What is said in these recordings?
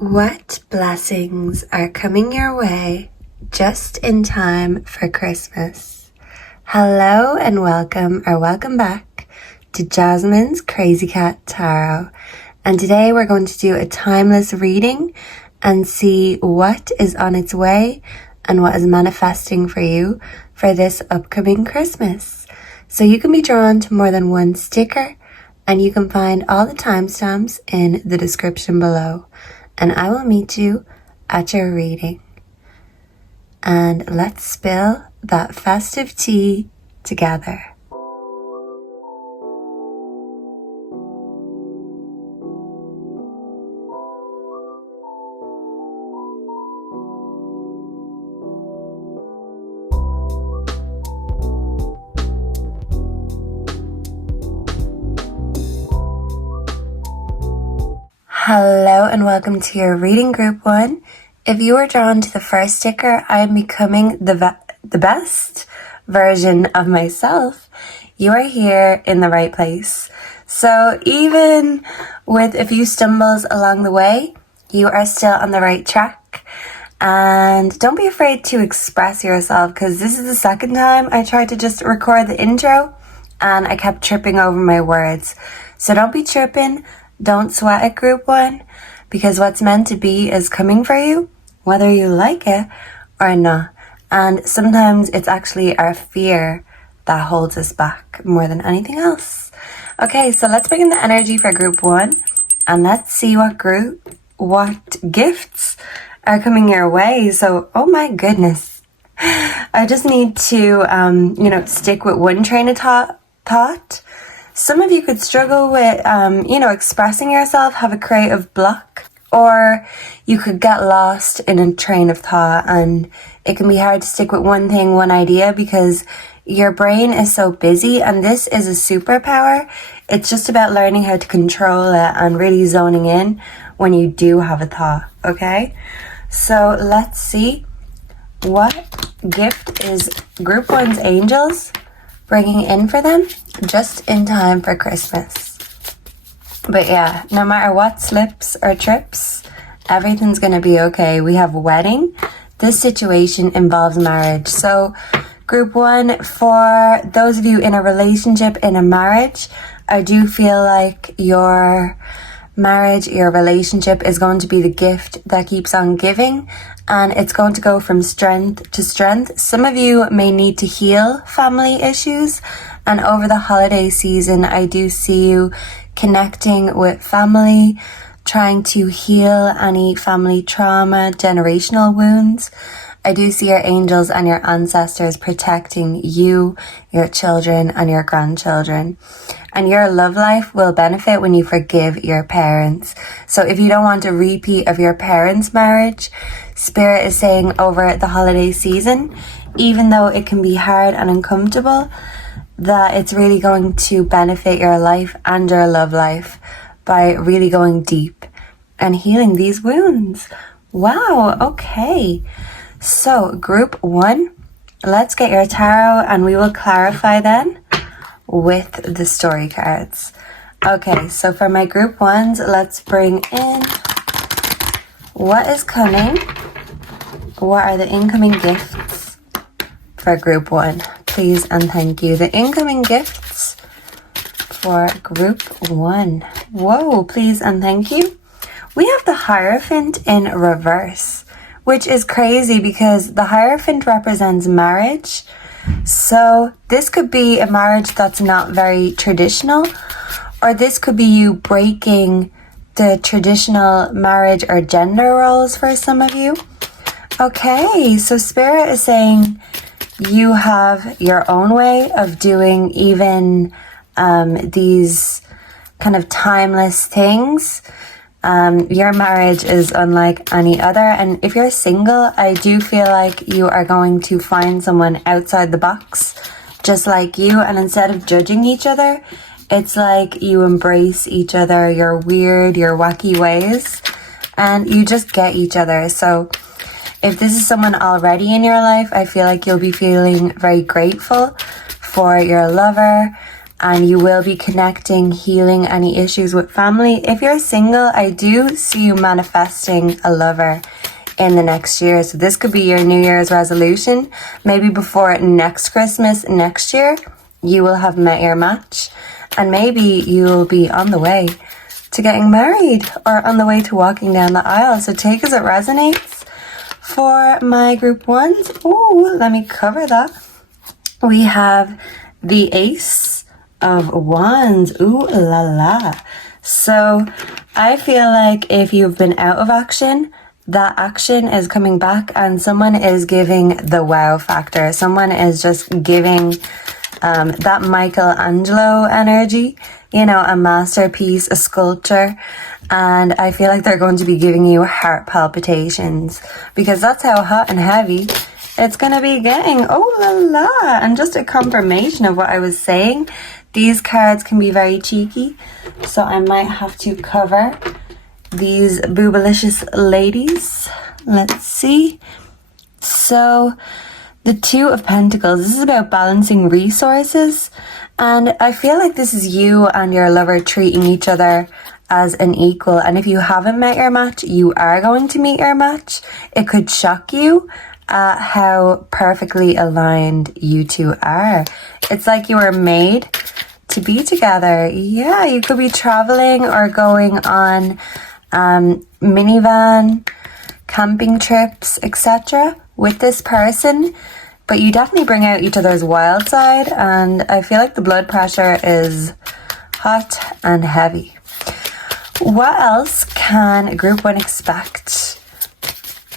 What blessings are coming your way just in time for Christmas? Hello and welcome back to Jasmine's Crazy Cat Tarot. And today we're going to do a timeless reading and see what is on its way and what is manifesting for you for this upcoming Christmas. So you can be drawn to more than one sticker, and you can find all the timestamps in the description below. And I will meet you at your reading. And let's spill that festive tea together. Hello and welcome to your reading group 1. If you were drawn to the first sticker, I am becoming the best version of myself. You are here in the right place. So even with a few stumbles along the way, you are still on the right track. And don't be afraid to express yourself, because this is the second time I tried to just record the intro and I kept tripping over my words. So don't be tripping. Don't sweat it, group 1, because what's meant to be is coming for you, whether you like it or not. And sometimes it's actually our fear that holds us back more than anything else. Okay, so let's bring in the energy for group 1 and let's see what gifts are coming your way. So, oh my goodness, I just need to, stick with one train of thought. Some of you could struggle with, expressing yourself, have a creative block, or you could get lost in a train of thought, and it can be hard to stick with one thing, one idea, because your brain is so busy, and this is a superpower. It's just about learning how to control it and really zoning in when you do have a thought, okay? So let's see what gift is group 1's angels bringing in for them just in time for Christmas. But yeah, no matter what slips or trips, everything's gonna be okay. We have a wedding. This situation involves marriage. So group 1, for those of you in a relationship, in a marriage, I do feel like your marriage, your relationship is going to be the gift that keeps on giving, and it's going to go from strength to strength. Some of you may need to heal family issues, and over the holiday season I do see you connecting with family, trying to heal any family trauma, generational wounds. I do see your angels and your ancestors protecting you, your children, and your grandchildren. And your love life will benefit when you forgive your parents. So if you don't want a repeat of your parents' marriage, Spirit is saying over the holiday season, even though it can be hard and uncomfortable, that it's really going to benefit your life and your love life by really going deep and healing these wounds. Wow, okay. So, group 1, let's get your tarot and we will clarify then with the story cards. Okay, so for my group 1s, let's bring in what is coming. What are the incoming gifts for group 1? Please and thank you. The incoming gifts for group 1. Whoa, please and thank you. We have the Hierophant in reverse, which is crazy because the Hierophant represents marriage. So this could be a marriage that's not very traditional, or this could be you breaking the traditional marriage or gender roles for some of you. Okay, so Spirit is saying you have your own way of doing even these kind of timeless things. Your marriage is unlike any other, and if you're single, I do feel like you are going to find someone outside the box just like you, and instead of judging each other, it's like you embrace each other, your weird, your wacky ways, and you just get each other. So if this is someone already in your life, I feel like you'll be feeling very grateful for your lover and you will be connecting, healing any issues with family. If you're single, I do see you manifesting a lover in the next year. So this could be your New Year's resolution. Maybe before next Christmas next year, you will have met your match, and maybe you'll be on the way to getting married or on the way to walking down the aisle. So take as it resonates. For my group ones, let me cover that. We have the Ace of Wands. Ooh la la. So I feel like if you've been out of action, that action is coming back, and someone is giving the wow factor. Someone is just giving that Michelangelo energy, you know, a masterpiece, a sculpture. And I feel like they're going to be giving you heart palpitations, because that's how hot and heavy it's going to be getting. Oh la la. And just a confirmation of what I was saying, these cards can be very cheeky. So I might have to cover these boobalicious ladies. Let's see. So the Two of Pentacles, this is about balancing resources. And I feel like this is you and your lover treating each other as an equal. And if you haven't met your match, you are going to meet your match. It could shock you at how perfectly aligned you two are. It's like you were made to be together. Yeah, you could be traveling or going on minivan, camping trips, etc. with this person, but you definitely bring out each other's wild side, and I feel like the blood pressure is hot and heavy. What else can group one expect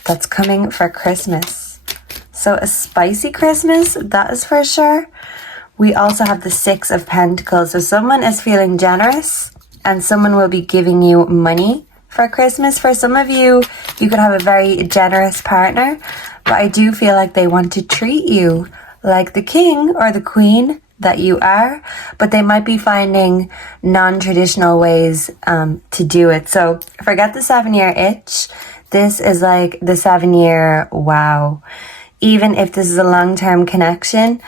that's coming for Christmas? So a spicy Christmas, that is for sure. We also have the Six of Pentacles, so someone is feeling generous and someone will be giving you money for Christmas. For some of you, you could have a very generous partner, but I do feel like they want to treat you like the king or the queen that you are, but they might be finding non-traditional ways to do it. So forget the 7-year itch. This is like the 7-year wow. Even if this is a long-term connection,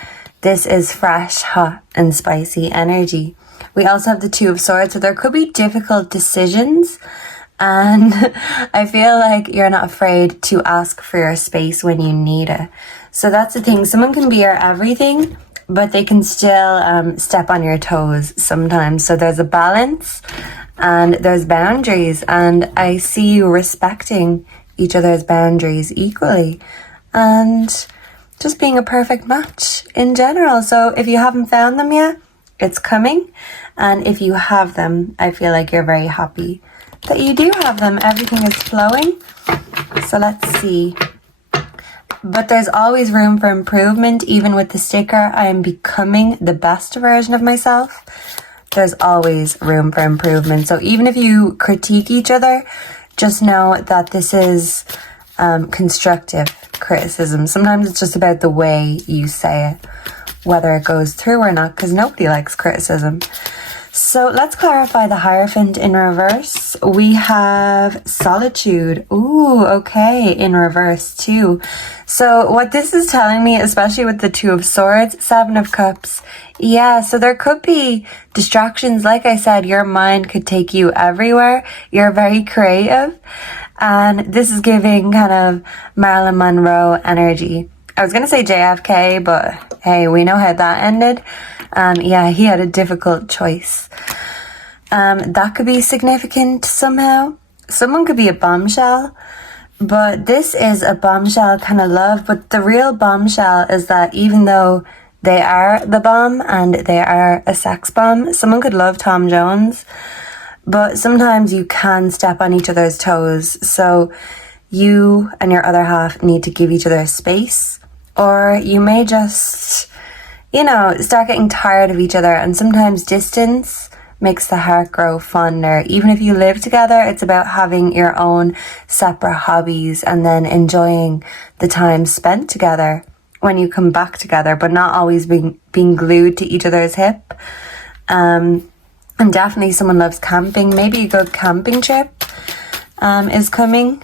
this is fresh, hot, and spicy energy. We also have the Two of Swords, so there could be difficult decisions. And I feel like you're not afraid to ask for your space when you need it. So that's the thing. Someone can be your everything, but they can still step on your toes sometimes. So there's a balance and there's boundaries. And I see you respecting each other's boundaries equally. And just being a perfect match in general. So if you haven't found them yet, it's coming. And if you have them, I feel like you're very happy that you do have them. Everything is flowing. So let's see. But there's always room for improvement. Even with the sticker, I am becoming the best version of myself. There's always room for improvement. So even if you critique each other, just know that this is constructive criticism. Sometimes it's just about the way you say it, whether it goes through or not, because nobody likes criticism. So let's clarify the Hierophant in reverse. We have Solitude. Ooh, okay, in reverse too. So what this is telling me, especially with the Two of Swords, Seven of Cups, yeah, so there could be distractions. Like I said, your mind could take you everywhere. You're very creative. And this is giving kind of Marilyn Monroe energy. I was going to say JFK, but hey, we know how that ended. Yeah, he had a difficult choice. That could be significant somehow. Someone could be a bombshell, but this is a bombshell kind of love. But the real bombshell is that even though they are the bomb and they are a sex bomb, someone could love Tom Jones, but sometimes you can step on each other's toes. So you and your other half need to give each other space, or you may just, you know, start getting tired of each other. And sometimes distance makes the heart grow fonder. Even if you live together, it's about having your own separate hobbies and then enjoying the time spent together when you come back together, but not always being glued to each other's hip. And definitely someone loves camping. Maybe a good camping trip is coming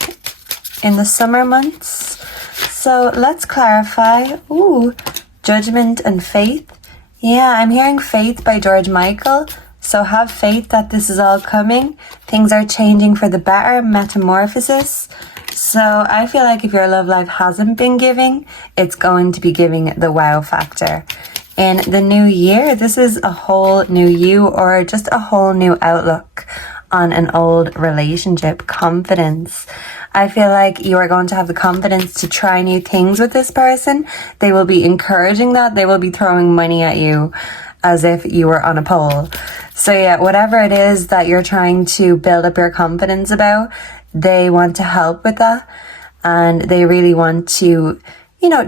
in the summer months. So let's clarify. Ooh, Judgment and Faith. Yeah, I'm hearing faith by George Michael. So have faith that this is all coming. Things are changing for the better, metamorphosis. So I feel like if your love life hasn't been giving, it's going to be giving the wow factor. In the new year, this is a whole new you, or just a whole new outlook on an old relationship. Confidence. I feel like you are going to have the confidence to try new things with this person. They will be encouraging that. They will be throwing money at you as if you were on a pole. So yeah, whatever it is that you're trying to build up your confidence about, they want to help with that. And they really want to,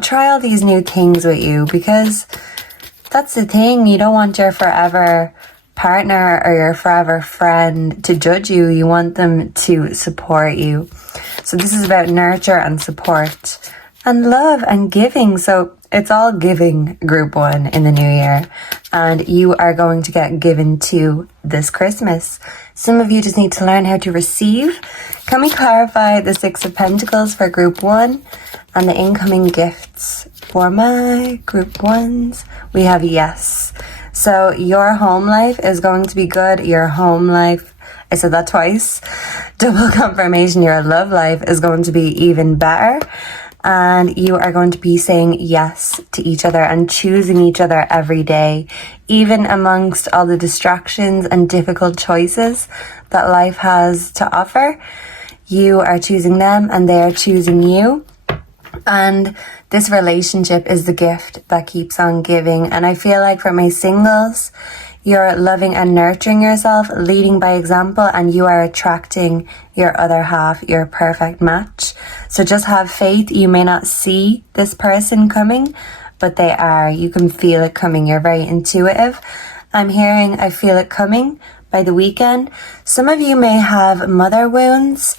try all these new things with you, because that's the thing. You don't want your forever partner or your forever friend to judge you. You want them to support you. So this is about nurture and support and love and giving. So it's all giving, group 1, in the new year. And you are going to get given to this Christmas. Some of you just need to learn how to receive. Can we clarify the 6 of Pentacles for group 1 and the incoming gifts for my group 1s? We have yes. So your home life is going to be good. Your home life, I said that twice. Double confirmation, your love life is going to be even better. And you are going to be saying yes to each other and choosing each other every day, even amongst all the distractions and difficult choices that life has to offer. You are choosing them and they are choosing you. And this relationship is the gift that keeps on giving. And I feel like for my singles, you're loving and nurturing yourself, leading by example, and you are attracting your other half, your perfect match. So just have faith. You may not see this person coming, but they are. You can feel it coming. You're very intuitive. I'm hearing I feel it coming by the weekend. Some of you may have mother wounds,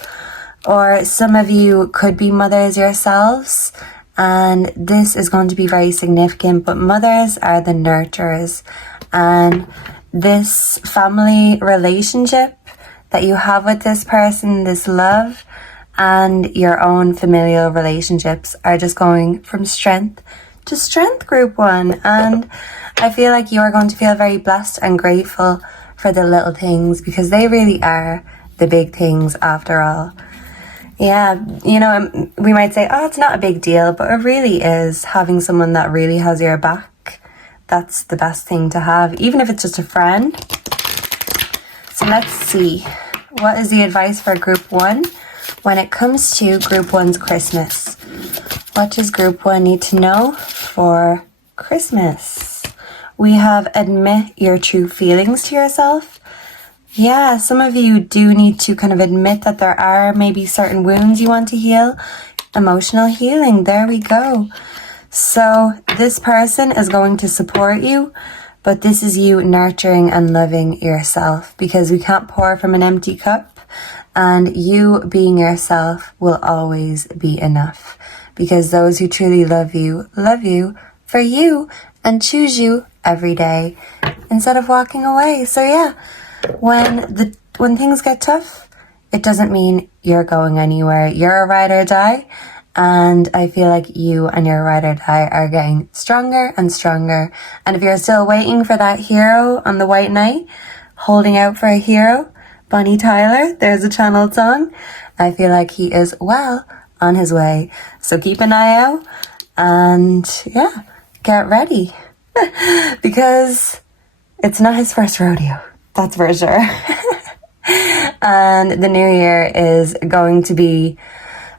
or some of you could be mothers yourselves. And this is going to be very significant, but mothers are the nurturers. And this family relationship that you have with this person, this love, and your own familial relationships are just going from strength to strength, group 1. And I feel like you are going to feel very blessed and grateful for the little things, because they really are the big things after all. Yeah, we might say, oh, it's not a big deal, but it really is. Having someone that really has your back, that's the best thing to have, even if it's just a friend. So let's see. What is the advice for group 1 when it comes to group 1's Christmas? What does group 1 need to know for Christmas? We have admit your true feelings to yourself. Yeah, some of you do need to kind of admit that there are maybe certain wounds you want to heal. Emotional healing, there we go. So this person is going to support you, but this is you nurturing and loving yourself, because we can't pour from an empty cup, and you being yourself will always be enough, because those who truly love you for you and choose you every day instead of walking away. So yeah, when things get tough, it doesn't mean you're going anywhere. You're a ride or die. And I feel like you and your ride or die are getting stronger and stronger. And if you're still waiting for that hero on the white knight, holding out for a hero, Bonnie Tyler, there's a channeled song. I feel like he is well on his way. So keep an eye out and yeah, get ready. Because it's not his first rodeo. That's for sure. And the new year is going to be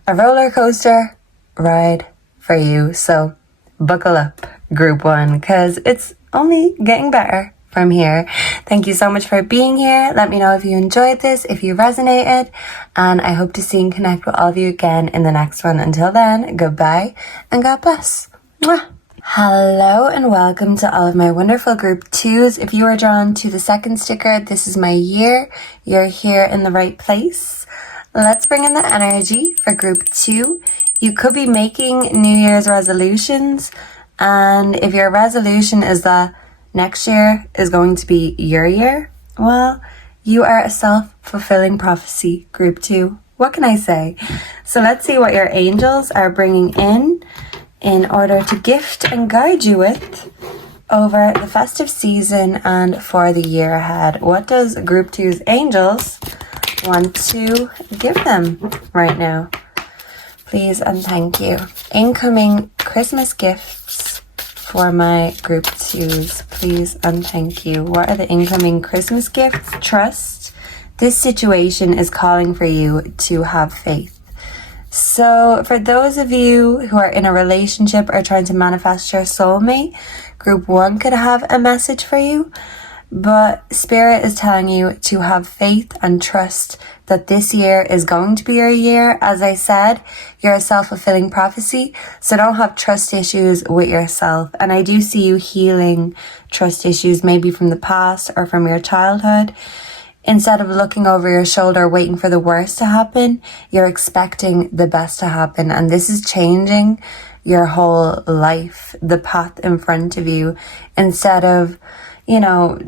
a roller coaster ride for you. So buckle up, group 1, because it's only getting better from here. Thank you so much for being here. Let me know if you enjoyed this, if you resonated, and I hope to see and connect with all of you again in the next one. Until then, goodbye and God bless. Mwah. Hello and welcome to all of my wonderful group 2s. If you are drawn to the second sticker, this is my year. You're here in the right place. Let's bring in the energy for group 2. You could be making New Year's resolutions, and if your resolution is that next year is going to be your year, well, you are a self-fulfilling prophecy, group 2. What can I say? So let's see what your angels are bringing in order to gift and guide you with over the festive season and for the year ahead. What does Group 2's angels want to give them right now? Please and thank you. Incoming Christmas gifts for my Group 2s. Please and thank you. What are the incoming Christmas gifts? Trust. This situation is calling for you to have faith. So for those of you who are in a relationship or trying to manifest your soulmate, Group 1 could have a message for you, but Spirit is telling you to have faith and trust that this year is going to be your year. As I said, you're a self-fulfilling prophecy, so don't have trust issues with yourself. And I do see you healing trust issues, maybe from the past or from your childhood. Instead of looking over your shoulder, waiting for the worst to happen, you're expecting the best to happen. And this is changing your whole life, the path in front of you. Instead of,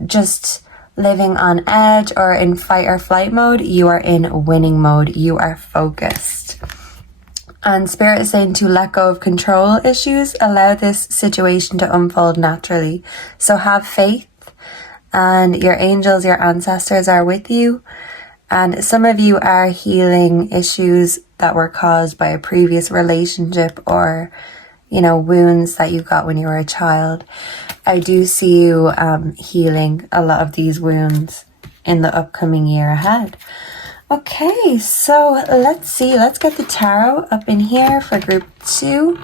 just living on edge or in fight or flight mode, you are in winning mode. You are focused. And Spirit is saying to let go of control issues, allow this situation to unfold naturally. So have faith. And your angels, your ancestors are with you. And some of you are healing issues that were caused by a previous relationship or, wounds that you got when you were a child. I do see you healing a lot of these wounds in the upcoming year ahead. Okay, so let's see. Let's get the tarot up in here for Group 2.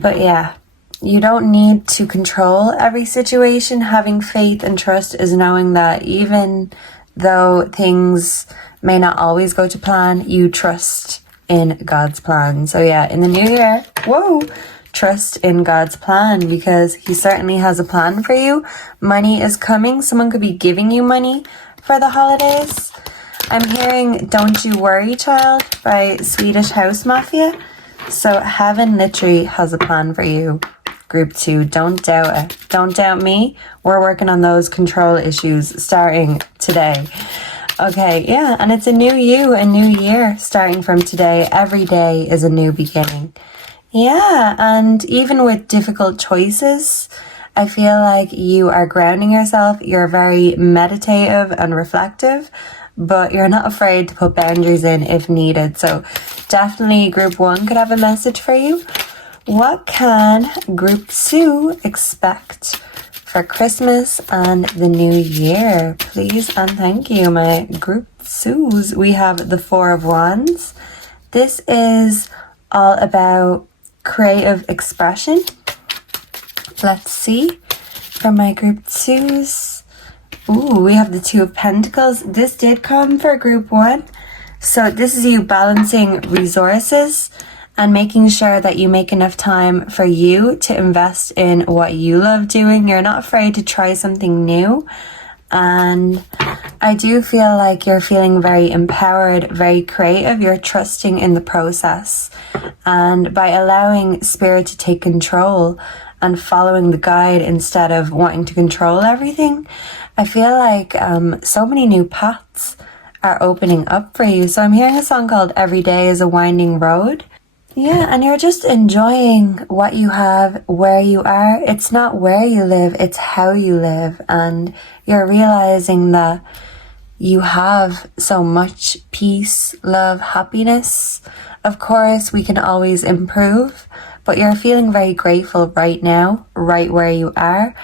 But yeah. You don't need to control every situation. Having faith and trust is knowing that even though things may not always go to plan, you trust in God's plan. So yeah, in the new year, trust in God's plan because He certainly has a plan for you. Money is coming. Someone could be giving you money for the holidays. I'm hearing Don't You Worry Child by Swedish House Mafia. So heaven literally has a plan for you. Group 2, don't doubt it. Don't doubt me. We're working on those control issues starting today. Okay, yeah, and it's a new you, a new year starting from today. Every day is a new beginning. Yeah, and even with difficult choices, I feel like you are grounding yourself. You're very meditative and reflective, but you're not afraid to put boundaries in if needed. So definitely Group 1 could have a message for you. What can Group 2 expect for Christmas and the new year? Please and thank you, my Group 2s. We have the Four of Wands. This is all about creative expression. Let's see. For my Group 2s. Ooh, we have the Two of Pentacles. This did come for Group 1. So this is you balancing resources and making sure that you make enough time for you to invest in what you love doing. You're not afraid to try something new. And I do feel like you're feeling very empowered, very creative. You're trusting in the process. And by allowing Spirit to take control and following the guide instead of wanting to control everything, I feel like so many new paths are opening up for you. So I'm hearing a song called Every Day is a Winding Road. Yeah, and you're just enjoying what you have, where you are. It's not where you live, it's how you live. And you're realizing that you have so much peace, love, happiness. Of course, we can always improve, but you're feeling very grateful right now, right where you are.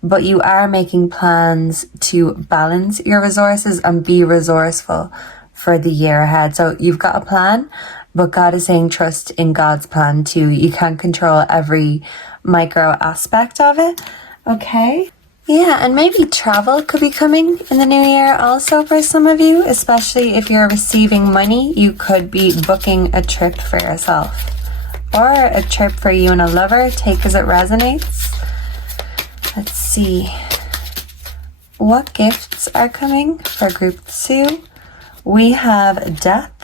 But you are making plans to balance your resources and be resourceful for the year ahead. So you've got a plan, but God is saying trust in God's plan too. You can't control every micro aspect of it. Okay. Yeah, and maybe travel could be coming in the new year also for some of you, especially if you're receiving money. You could be booking a trip for yourself or a trip for you and a lover. Take as it resonates. Let's see. What gifts are coming for Group 2? We have Death.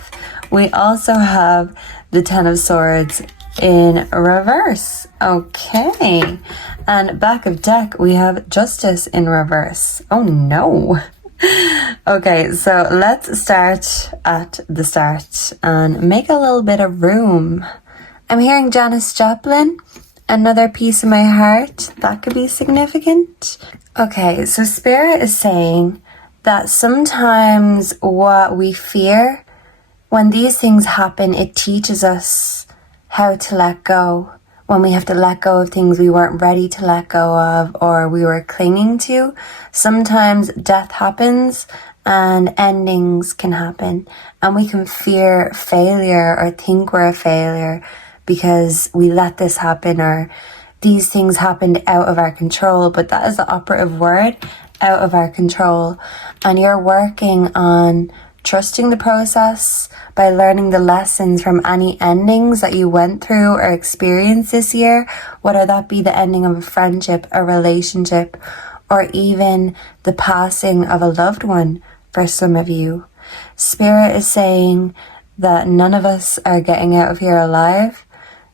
We also have the Ten of Swords in reverse. Okay. And back of deck, we have Justice in reverse. Oh no. Okay, so let's start at the start and make a little bit of room. I'm hearing Janis Joplin, another piece of my heart that could be significant. Okay, so Spirit is saying that sometimes what we fear, when these things happen, it teaches us how to let go. When we have to let go of things we weren't ready to let go of or we were clinging to, sometimes death happens and endings can happen. And we can fear failure or think we're a failure because we let this happen or these things happened out of our control. But that is the operative word, out of our control. And you're working on trusting the process by learning the lessons from any endings that you went through or experienced this year, whether that be the ending of a friendship, a relationship, or even the passing of a loved one for some of you. Spirit is saying that none of us are getting out of here alive,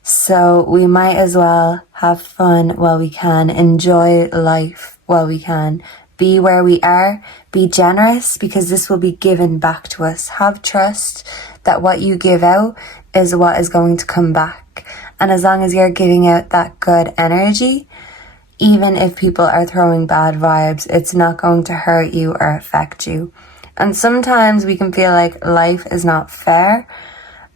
so we might as well have fun while we can, enjoy life while we can. Be where we are, be generous because this will be given back to us. Have trust that what you give out is what is going to come back. And as long as you're giving out that good energy, even if people are throwing bad vibes, it's not going to hurt you or affect you. And sometimes we can feel like life is not fair,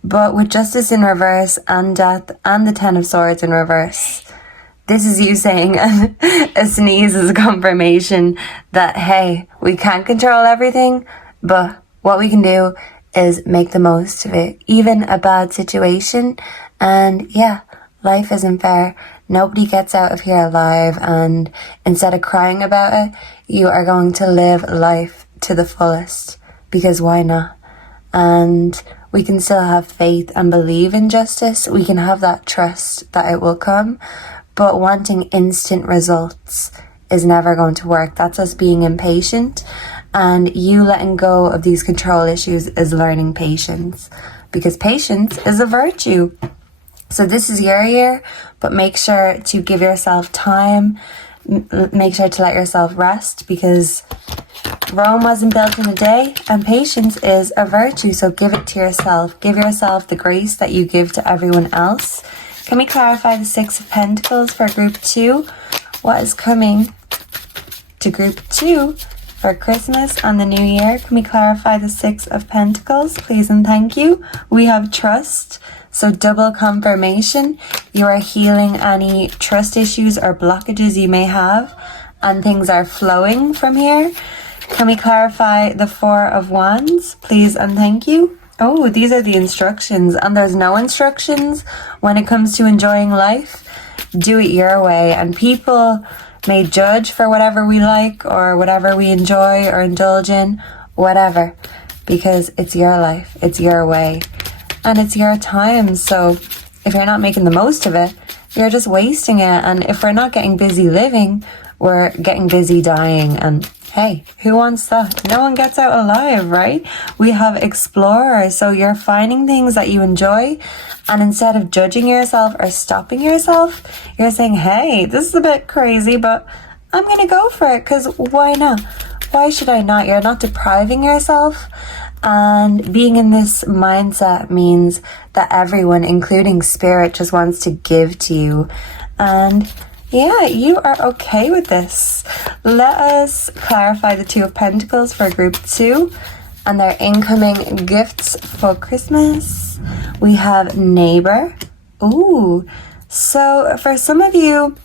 but with justice in reverse and death and the Ten of Swords in reverse, this is you saying a sneeze is a confirmation that, hey, we can't control everything, but what we can do is make the most of it, even a bad situation. And yeah, life isn't fair. Nobody gets out of here alive. And instead of crying about it, you are going to live life to the fullest, because why not? And we can still have faith and believe in justice. We can have that trust that it will come. But wanting instant results is never going to work. That's us being impatient. And you letting go of these control issues is learning patience. Because patience is a virtue. So this is your year, but make sure to give yourself time. Make sure to let yourself rest, because Rome wasn't built in a day, and patience is a virtue. So give it to yourself. Give yourself the grace that you give to everyone else. Can we clarify the Six of Pentacles for Group 2? What is coming to Group 2 for Christmas and the New Year? Can we clarify the Six of Pentacles, please and thank you? We have trust, so double confirmation. You are healing any trust issues or blockages you may have, and things are flowing from here. Can we clarify the Four of Wands, please and thank you? Oh, these are the instructions, and there's no instructions when it comes to enjoying life. Do it your way, and people may judge for whatever we like or whatever we enjoy or indulge in, whatever, because it's your life, it's your way, and it's your time. So if you're not making the most of it, you're just wasting it. And if we're not getting busy living, we're getting busy dying. And hey, who wants that? No one gets out alive, right? We have explorers. So you're finding things that you enjoy, and instead of judging yourself or stopping yourself, you're saying, hey, this is a bit crazy, but I'm going to go for it, because why not? Why should I not? You're not depriving yourself. And being in this mindset means that everyone, including spirit, just wants to give to you. And yeah, you are okay with this. Let us clarify the Two of Pentacles for Group 2 and their incoming gifts for Christmas. We have neighbor. Ooh, so for some of you,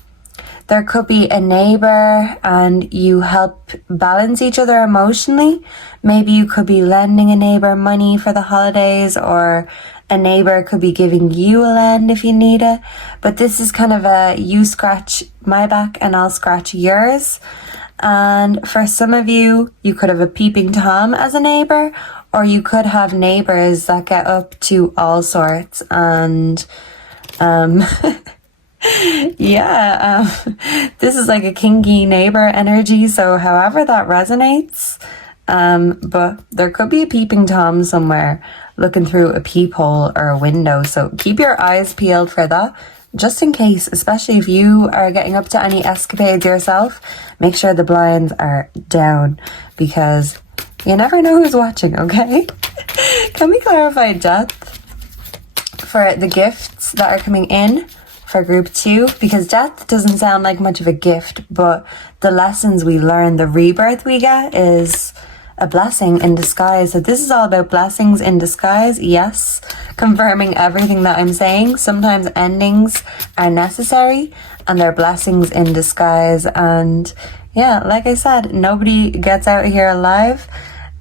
there could be a neighbor and you help balance each other emotionally. Maybe you could be lending a neighbor money for the holidays, or a neighbor could be giving you a lend if you need it. But this is kind of a you scratch my back and I'll scratch yours. And for some of you, you could have a peeping Tom as a neighbor, or you could have neighbors that get up to all sorts. And this is like a kinky neighbor energy, so however that resonates. But there could be a peeping Tom somewhere looking through a peephole or a window, so keep your eyes peeled for that, just in case. Especially if you are getting up to any escapades yourself, make sure the blinds are down, because you never know who's watching, okay? Can we clarify death for the gifts that are coming in for group 2, because death doesn't sound like much of a gift, but the lessons we learn, the rebirth we get, is a blessing in disguise. So this is all about blessings in disguise. Yes, confirming everything that I'm saying. Sometimes endings are necessary and they're blessings in disguise. And yeah, like I said, nobody gets out of here alive.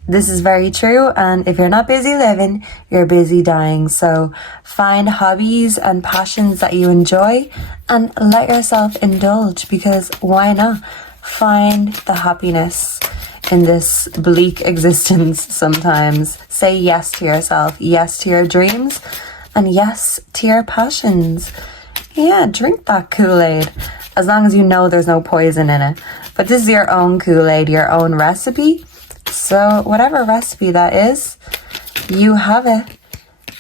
This is very true, and if you're not busy living, you're busy dying. So find hobbies and passions that you enjoy and let yourself indulge, because why not? Find the happiness in this bleak existence sometimes. Say yes to yourself, yes to your dreams, and yes to your passions. Yeah, drink that Kool-Aid, as long as you know there's no poison in it. But this is your own Kool-Aid, your own recipe. So whatever recipe that is, you have it,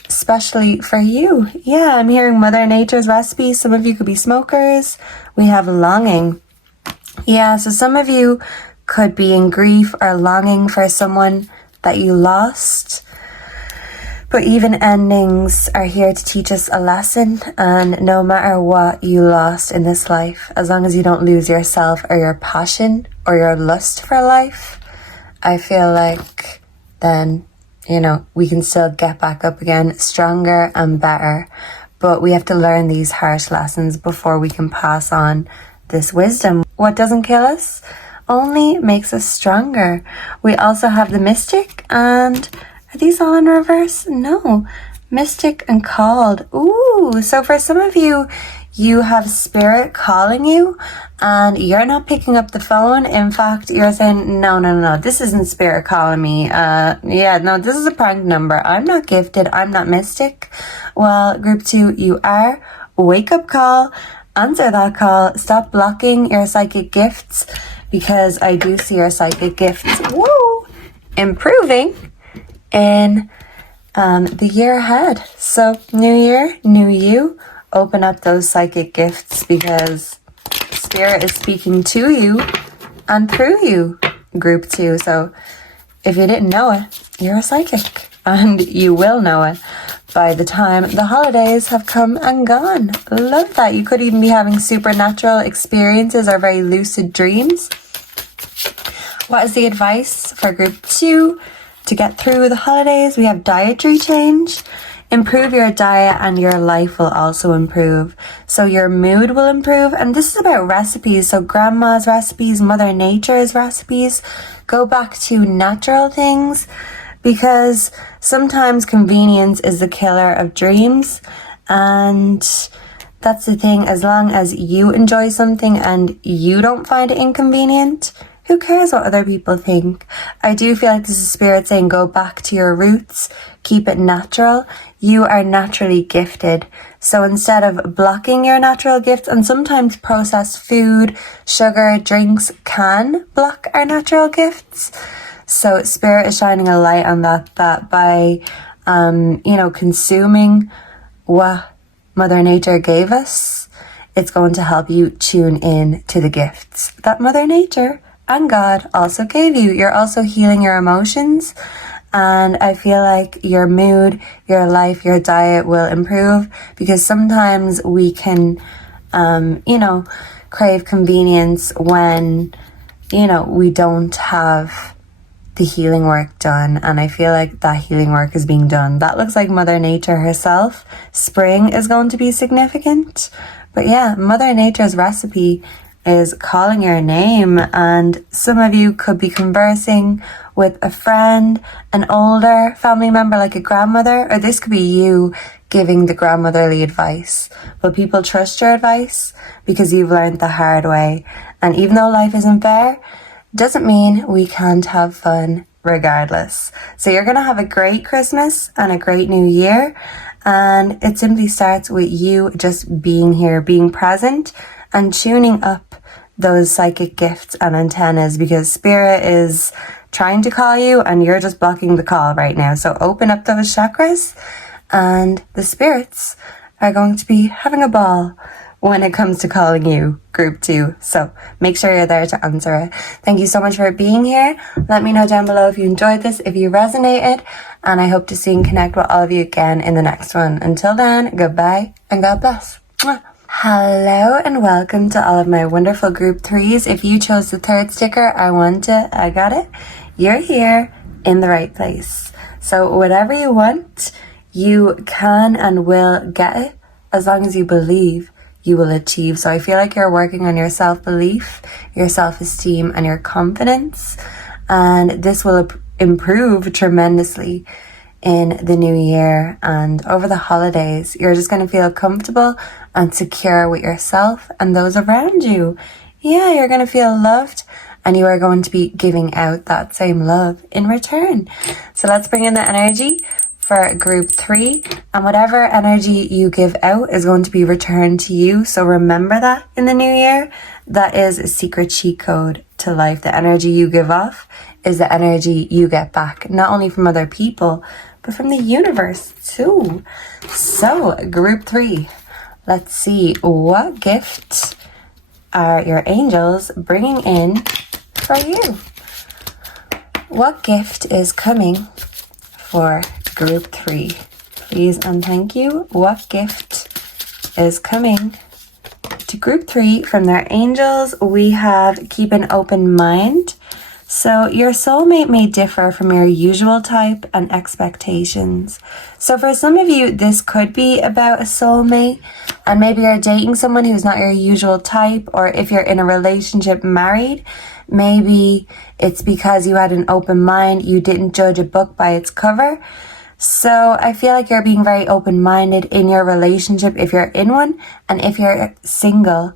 especially for you. Yeah, I'm hearing Mother Nature's recipe. Some of you could be smokers. We have longing. Yeah, so some of you could be in grief or longing for someone that you lost. But even endings are here to teach us a lesson, and no matter what you lost in this life, as long as you don't lose yourself or your passion or your lust for life, I feel like then, we can still get back up again, stronger and better. But we have to learn these harsh lessons before we can pass on this wisdom. What doesn't kill us only makes us stronger. We also have the mystic, and are these all in reverse? No. Mystic and called. Ooh, so for some of you, you have spirit calling you and you're not picking up the phone. In fact, you're saying, no, this isn't spirit calling me. This is a prank number. I'm not gifted. I'm not mystic. Well, group 2, you are. Wake up call. Answer that call. Stop blocking your psychic gifts, because I do see your psychic gifts, improving in the year ahead. So new year, new you. Open up those psychic gifts, because spirit is speaking to you and through you, group 2. So if you didn't know it, you're a psychic, and you will know it by the time the holidays have come and gone. Love that. You could even be having supernatural experiences or very lucid dreams. What is the advice for group 2 to get through the holidays? We have dietary change. Improve your diet and your life will also improve. So your mood will improve. And this is about recipes. So grandma's recipes, Mother Nature's recipes. Go back to natural things, because sometimes convenience is the killer of dreams. And that's the thing. As long as you enjoy something and you don't find it inconvenient, who cares what other people think? I do feel like this is spirit saying go back to your roots, keep it natural. You are naturally gifted. So instead of blocking your natural gifts, and sometimes processed food, sugar, drinks can block our natural gifts. So spirit is shining a light on that by, consuming what Mother Nature gave us, it's going to help you tune in to the gifts that Mother Nature and God also gave you. You're also healing your emotions, and I feel like your mood, your life, your diet will improve, because sometimes we can, crave convenience when, we don't have the healing work done. And I feel like that healing work is being done. That looks like Mother Nature herself. Spring is going to be significant. But yeah, Mother Nature's recipe is calling your name, and some of you could be conversing with a friend, an older family member like a grandmother, or this could be you giving the grandmotherly advice. But people trust your advice because you've learned the hard way. And even though life isn't fair, doesn't mean we can't have fun regardless. So you're going to have a great Christmas and a great new year. And it simply starts with you just being here, being present, and tuning up those psychic gifts and antennas, because spirit is trying to call you and you're just blocking the call right now. So open up those chakras, and the spirits are going to be having a ball when it comes to calling you, group 2. So make sure you're there to answer it. Thank you so much for being here. Let me know down below if you enjoyed this, if you resonated, and I hope to see and connect with all of you again in the next one. Until then, goodbye and God bless. Mwah. Hello and welcome to all of my wonderful group threes. If you chose the third sticker, I want it, I got it. You're here in the right place. So whatever you want, you can and will get it as long as you believe you will achieve. So I feel like you're working on your self-belief, your self-esteem and your confidence. And this will improve tremendously in the new year and over the holidays. You're just going to feel comfortable and secure with yourself and those around you. Yeah, you're going to feel loved and you are going to be giving out that same love in return. So let's bring in the energy for group 3, and whatever energy you give out is going to be returned to you. So remember that in the new year. That is a secret cheat code to life. The energy you give off is the energy you get back, not only from other people, but from the universe too. So group 3, let's see, what gift are your angels bringing in for you? What gift is coming for group 3? Please and thank you. What gift is coming to group 3 from their angels? We have keep an open mind. So your soulmate may differ from your usual type and expectations. So for some of you, this could be about a soulmate, and maybe you're dating someone who's not your usual type, or if you're in a relationship married, maybe it's because you had an open mind, you didn't judge a book by its cover. So I feel like you're being very open-minded in your relationship if you're in one, and if you're single,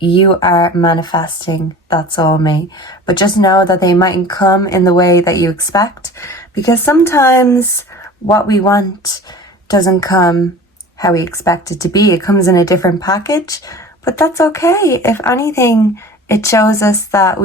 you are manifesting that soulmate. But just know that they mightn't come in the way that you expect, because sometimes what we want doesn't come how we expect it to be. It comes in a different package, but that's okay. If anything, it shows us that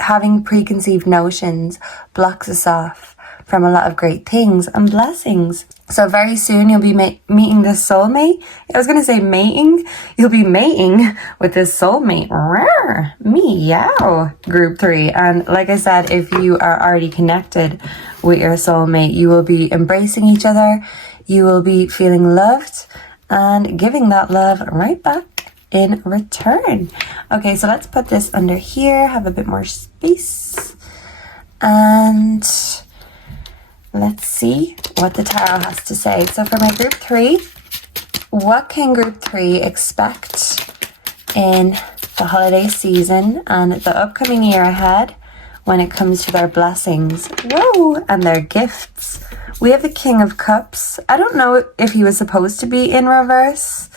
having preconceived notions blocks us off from a lot of great things and blessings. So very soon you'll be meeting this soulmate. I was going to say mating. You'll be mating with this soulmate. Rawr, meow, group 3. And like I said, if you are already connected with your soulmate, you will be embracing each other. You will be feeling loved and giving that love right back in return. Okay, so let's put this under here, have a bit more space. And let's see what the tarot has to say. So for my group 3, what can group 3 expect in the holiday season and the upcoming year ahead when it comes to their blessings? Whoa, and their gifts. We have the King of Cups. I don't know if he was supposed to be in reverse.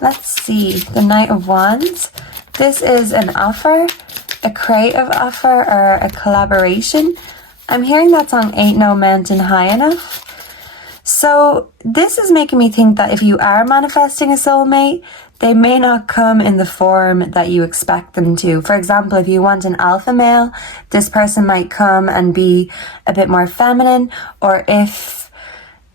Let's see, the Knight of Wands. This is an offer, a creative offer or a collaboration. I'm hearing that song Ain't No Mountain High Enough. So this is making me think that if you are manifesting a soulmate, they may not come in the form that you expect them to. For example, if you want an alpha male, this person might come and be a bit more feminine. Or if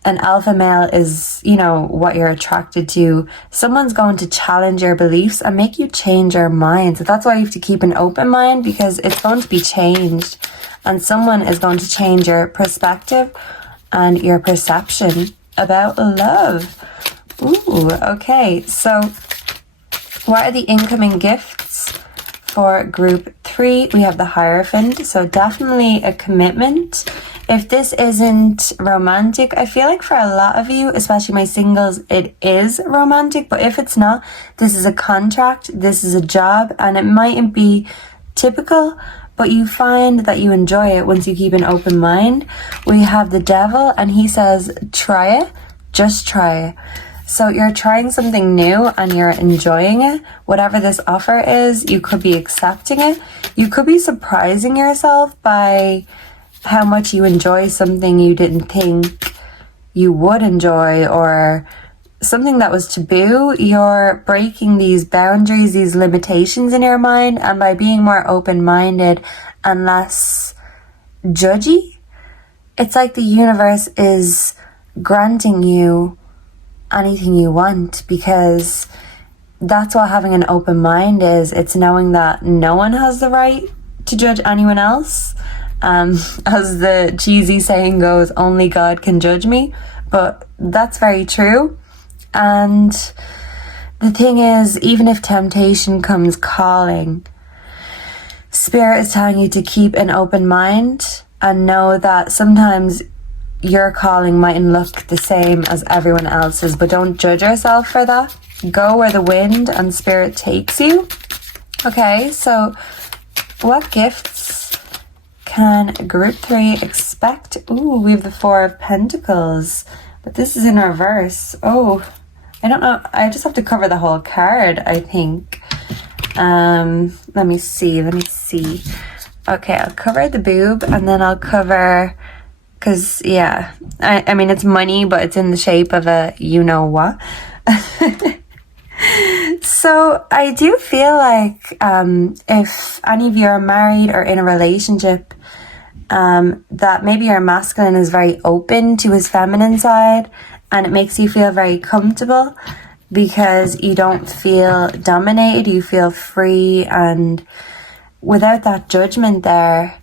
an alpha male is, what you're attracted to, someone's going to challenge your beliefs and make you change your mind. So that's why you have to keep an open mind, because it's going to be changed. And someone is going to change your perspective and your perception about love. Ooh, okay. So what are the incoming gifts for group 3? We have the Hierophant. So definitely a commitment. If this isn't romantic, I feel like for a lot of you, especially my singles, it is romantic. But if it's not, this is a contract, this is a job, and it mightn't be typical, but you find that you enjoy it once you keep an open mind. We have the Devil, and he says, try it, just try it. So you're trying something new and you're enjoying it. Whatever this offer is, you could be accepting it. You could be surprising yourself by how much you enjoy something you didn't think you would enjoy, or something that was taboo. You're breaking these boundaries, these limitations in your mind, and by being more open-minded and less judgy, it's like the universe is granting you anything you want, because that's what having an open mind is. It's knowing that no one has the right to judge anyone else. As the cheesy saying goes, only God can judge me, but that's very true. And the thing is, even if temptation comes calling, Spirit is telling you to keep an open mind and know that sometimes your calling mightn't look the same as everyone else's, but don't judge yourself for that. Go where the wind and Spirit takes you. Okay, so what gifts can group 3 expect? Ooh, we have the 4 of Pentacles, but this is in reverse. Oh, I don't know. I just have to cover the whole card, I think. Let me see. Okay, I'll cover the boob and then I'll cover, because, yeah, I mean, it's money, but it's in the shape of a you-know-what. So I do feel like if any of you are married or in a relationship, that maybe your masculine is very open to his feminine side, and it makes you feel very comfortable because you don't feel dominated, you feel free, and without that judgment there,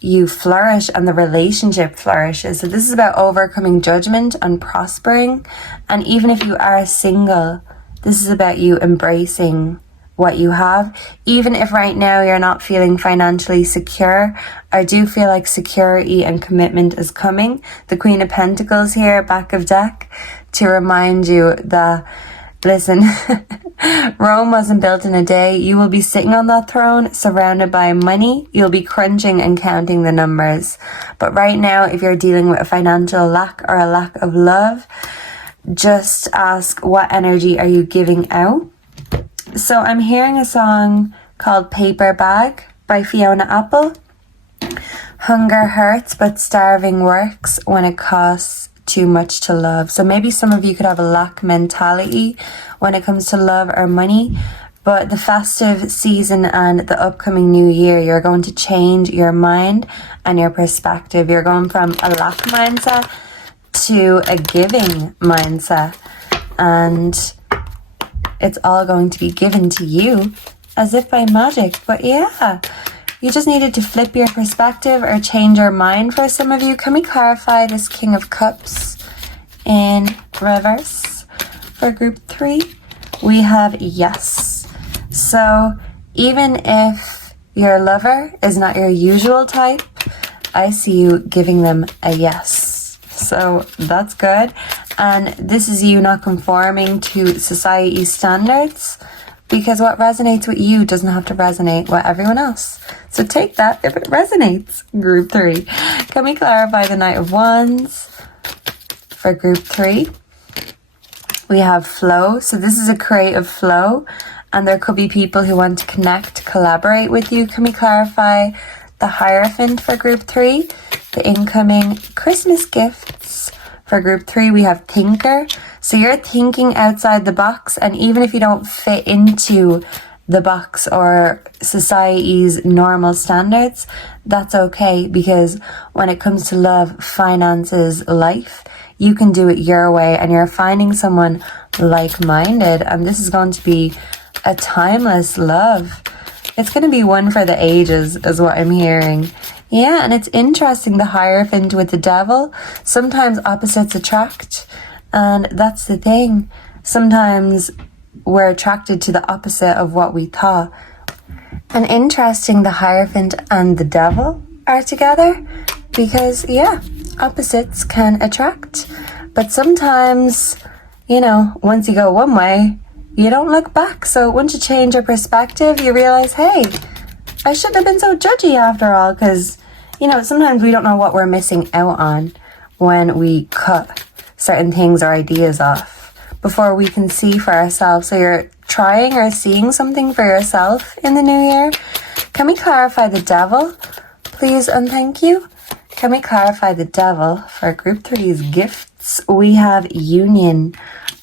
you flourish and the relationship flourishes. So this is about overcoming judgment and prospering. And even if you are single, this is about you embracing what you have. Even if right now you're not feeling financially secure, I do feel like security and commitment is coming. The Queen of Pentacles here, back of deck, to remind you that, listen, Rome wasn't built in a day. You will be sitting on that throne surrounded by money. You'll be crunching and counting the numbers. But right now, if you're dealing with a financial lack or a lack of love, just ask, what energy are you giving out? So I'm hearing a song called Paper Bag by Fiona Apple. Hunger hurts, but starving works when it costs too much to love. So maybe some of you could have a lack mentality when it comes to love or money, but the festive season and the upcoming new year, you're going to change your mind and your perspective. You're going from a lack mindset to a giving mindset, and it's all going to be given to you as if by magic. But yeah, you just needed to flip your perspective or change your mind for some of you. Can we clarify this King of Cups in reverse for group 3? We have yes. So even if your lover is not your usual type, I see you giving them a yes. So that's good. And this is you not conforming to society's standards, because what resonates with you doesn't have to resonate with everyone else. So take that if it resonates. Group 3. Can we clarify the Knight of Wands for group 3? We have flow. So this is a creative flow, and there could be people who want to connect, collaborate with you. Can we clarify the Hierophant for group 3? The incoming Christmas gifts for group 3, we have Thinker. So you're thinking outside the box, and even if you don't fit into the box or society's normal standards, that's okay, because when it comes to love, finances, life, you can do it your way, and you're finding someone like-minded, and this is going to be a timeless love. It's going to be one for the ages, is what I'm hearing. Yeah, and it's interesting, the Hierophant with the Devil. Sometimes opposites attract, and that's the thing. Sometimes we're attracted to the opposite of what we thought. And interesting, the Hierophant and the Devil are together, because, yeah, opposites can attract. But sometimes, you know, once you go one way, you don't look back. So once you change your perspective, you realize, hey, I shouldn't have been so judgy after all, because, you know, sometimes we don't know what we're missing out on when we cut certain things or ideas off before we can see for ourselves. So you're trying or seeing something for yourself in the new year. Can we clarify the Devil, please and thank you? Can we clarify the Devil for group 3's gifts? We have Union.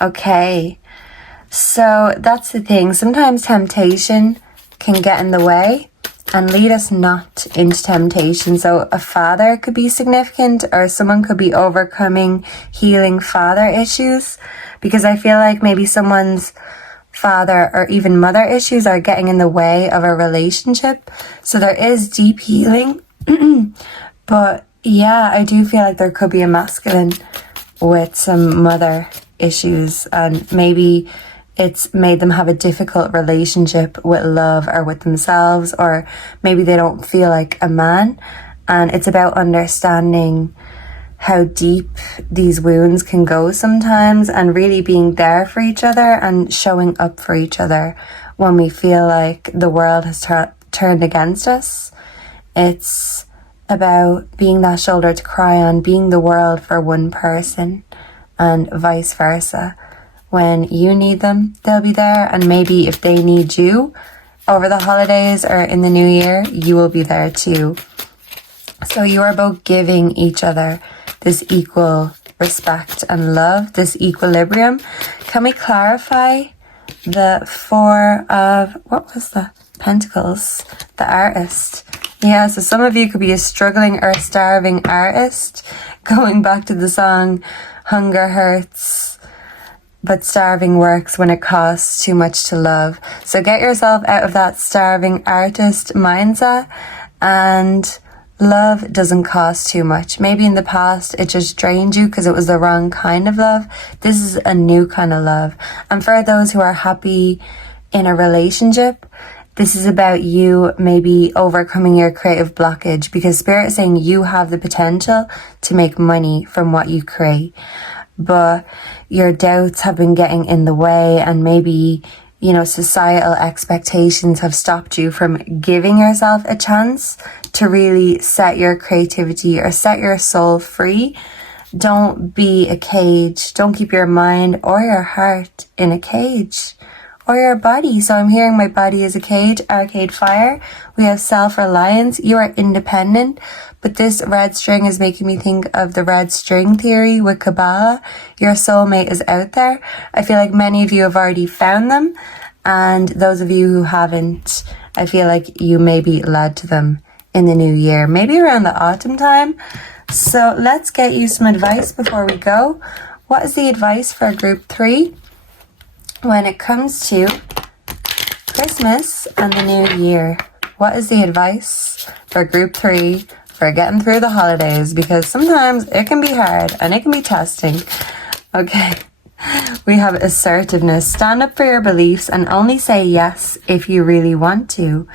Okay, so that's the thing. Sometimes temptation can get in the way and lead us not into temptation. So a father could be significant, or someone could be overcoming, healing father issues, because I feel like maybe someone's father or even mother issues are getting in the way of a relationship. So there is deep healing. But yeah, I do feel like there could be a masculine with some mother issues, and maybe it's made them have a difficult relationship with love or with themselves, or maybe they don't feel like a man. And it's about understanding how deep these wounds can go sometimes, and really being there for each other and showing up for each other when we feel like the world has turned against us. It's about being that shoulder to cry on, being the world for one person, and vice versa. When you need them, they'll be there, and maybe if they need you over the holidays or in the new year, you will be there too. So you are both giving each other this equal respect and love, this equilibrium. Can we clarify the Four of, what was the Pentacles? The artist. Yeah, so some of you could be a struggling or starving artist, going back to the song, hunger hurts, but starving works when it costs too much to love. So get yourself out of that starving artist mindset, and love doesn't cost too much. Maybe in the past it just drained you because it was the wrong kind of love. This is a new kind of love. And for those who are happy in a relationship, this is about you maybe overcoming your creative blockage, because Spirit is saying you have the potential to make money from what you create. But your doubts have been getting in the way, and maybe, you know, societal expectations have stopped you from giving yourself a chance to really set your creativity or set your soul free. Don't be a cage. Don't keep your mind or your heart in a cage, or your body. So I'm hearing my body is a cage, Arcade Fire. We have self-reliance. You are independent. But this red string is making me think of the red string theory with Kabbalah. Your soulmate is out there. I feel like many of you have already found them. And those of you who haven't, I feel like you may be led to them in the new year, maybe around the autumn time. So let's get you some advice before we go. What is the advice for group 3 when it comes to Christmas and the new year? What is the advice for group 3 for getting through the holidays? Because sometimes it can be hard and it can be testing. Okay, we have assertiveness. Stand up for your beliefs and only say yes if you really want to.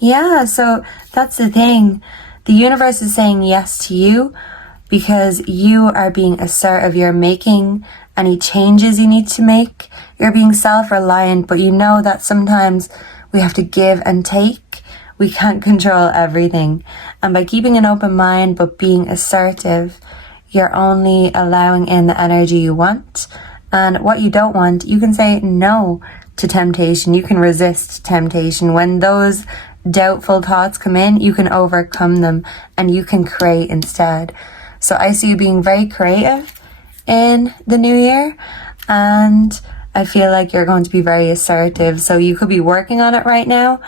Yeah, so that's the thing. The universe is saying yes to you because you are being assertive. You're making any changes you need to make. You're being self-reliant, but you know that sometimes we have to give and take. We can't control everything. And by keeping an open mind but being assertive, you're only allowing in the energy you want. And what you don't want, you can say no to temptation. You can resist temptation. When those doubtful thoughts come in, you can overcome them and you can create instead. So I see you being very creative in the new year, and I feel like you're going to be very assertive. So you could be working on it right now,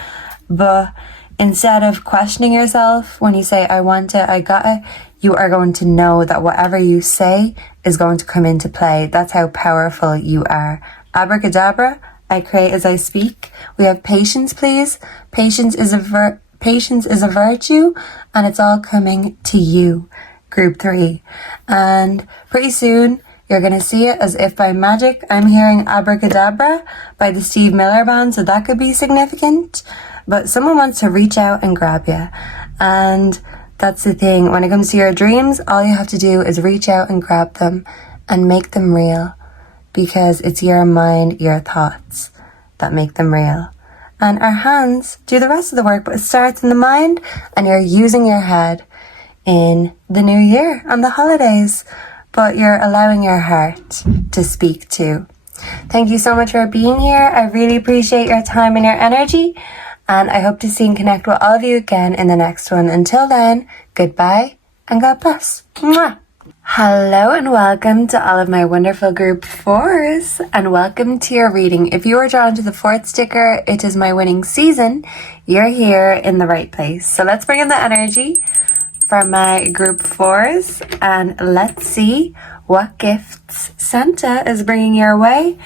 but instead of questioning yourself when you say, I want it, I got it, you are going to know that whatever you say is going to come into play. That's how powerful you are. Abracadabra, I create as I speak. We have patience, please. Patience is a virtue, and it's all coming to you, group 3. And pretty soon, you're going to see it as if by magic. I'm hearing Abracadabra by the Steve Miller Band, so that could be significant. But someone wants to reach out and grab you. And that's the thing. When it comes to your dreams, all you have to do is reach out and grab them and make them real. Because it's your mind, your thoughts that make them real. And our hands do the rest of the work, but it starts in the mind, and you're using your head in the new year and the holidays, but you're allowing your heart to speak too. Thank you so much for being here. I really appreciate your time and your energy, and I hope to see and connect with all of you again in the next one. Until then, goodbye and God bless. Mwah! Hello and welcome to all of my wonderful group 4s, and welcome to your reading. If you are drawn to the 4th sticker, it is my winning season. You're here in the right place. So let's bring in the energy for my group 4s, and let's see what gifts Santa is bringing your way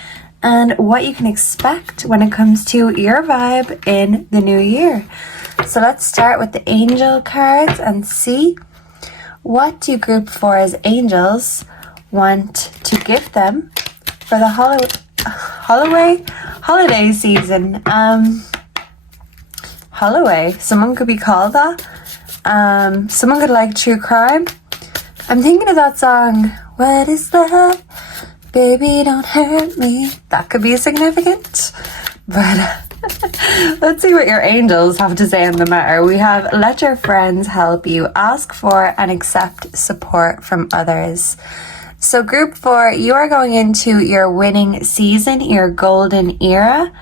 and what you can expect when it comes to your vibe in the new year. So let's start with the angel cards and see what do group 4's angels want to give them for the holiday season. Holloway, someone could be called that. Someone could like true crime. I'm thinking of that song, What is Love? Baby, don't hurt me. That could be significant. But let's see what your angels have to say on the matter. We have, let your friends help you. Ask for and accept support from others. So group 4, you are going into your winning season, your golden era.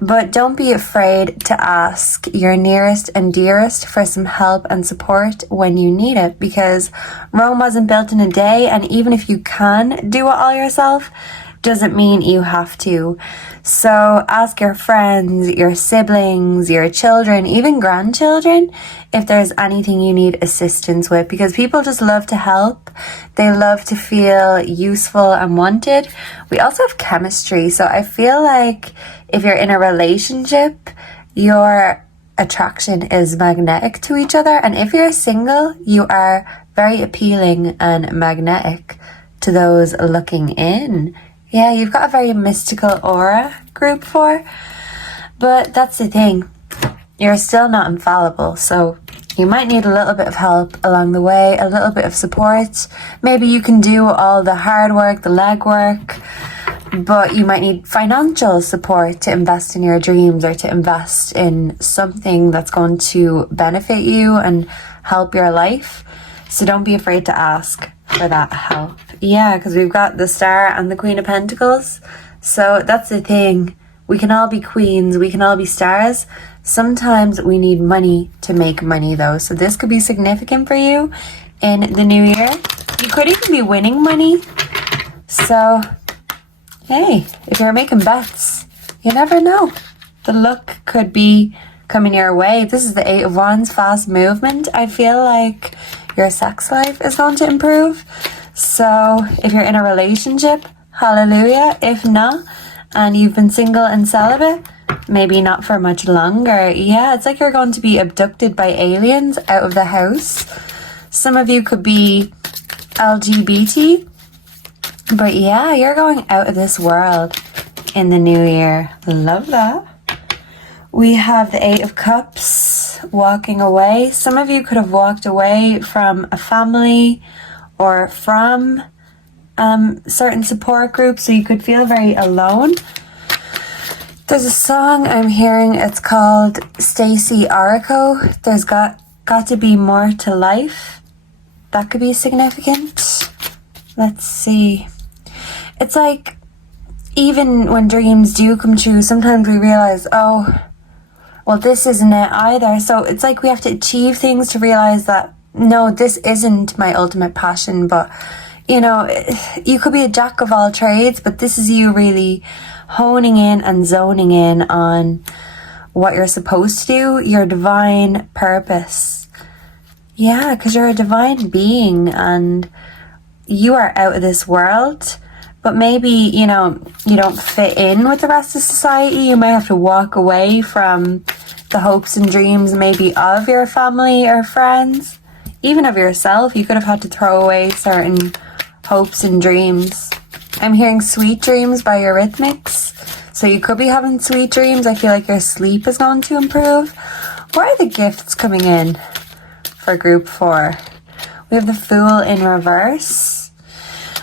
But don't be afraid to ask your nearest and dearest for some help and support when you need it, because Rome wasn't built in a day, and even if you can do it all yourself, doesn't mean you have to. So ask your friends, your siblings, your children, even grandchildren, if there's anything you need assistance with, because people just love to help. They love to feel useful and wanted. We also have chemistry, so I feel like if you're in a relationship, your attraction is magnetic to each other, and if you're single, you are very appealing and magnetic to those looking in. Yeah, you've got a very mystical aura, group 4. But that's the thing. You're still not infallible, so you might need a little bit of help along the way, a little bit of support. Maybe you can do all the hard work, the legwork, but you might need financial support to invest in your dreams or to invest in something that's going to benefit you and help your life. So don't be afraid to ask for that help. Yeah, because we've got the Star and the Queen of Pentacles. So that's the thing. We can all be queens. We can all be stars. Sometimes we need money to make money, though. So this could be significant for you in the new year. You could even be winning money. So, hey, if you're making bets, you never know. The luck could be coming your way. This is the 8 of Wands, fast movement. I feel like your sex life is going to improve. So if you're in a relationship, hallelujah. If not, and you've been single and celibate, maybe not for much longer. Yeah, it's like you're going to be abducted by aliens out of the house. Some of you could be LGBT. But yeah, you're going out of this world in the new year. Love that. We have the 8 of Cups, walking away. Some of you could have walked away from a family or from certain support groups, so you could feel very alone. There's a song I'm hearing, it's called Stacey Orico. There's got to be more to life. That could be significant. Let's see. It's like, even when dreams do come true, sometimes we realize, oh, well, this isn't it either. So it's like we have to achieve things to realize that, no, this isn't my ultimate passion. But, you know, you could be a jack of all trades, but this is you really honing in and zoning in on what you're supposed to do, your divine purpose. Yeah, because you're a divine being and you are out of this world. But maybe, you know, you don't fit in with the rest of society. You might have to walk away from the hopes and dreams maybe of your family or friends. Even of yourself, you could have had to throw away certain hopes and dreams. I'm hearing Sweet Dreams by Eurythmics. So you could be having sweet dreams. I feel like your sleep is going to improve. What are the gifts coming in for group 4? We have the Fool in reverse.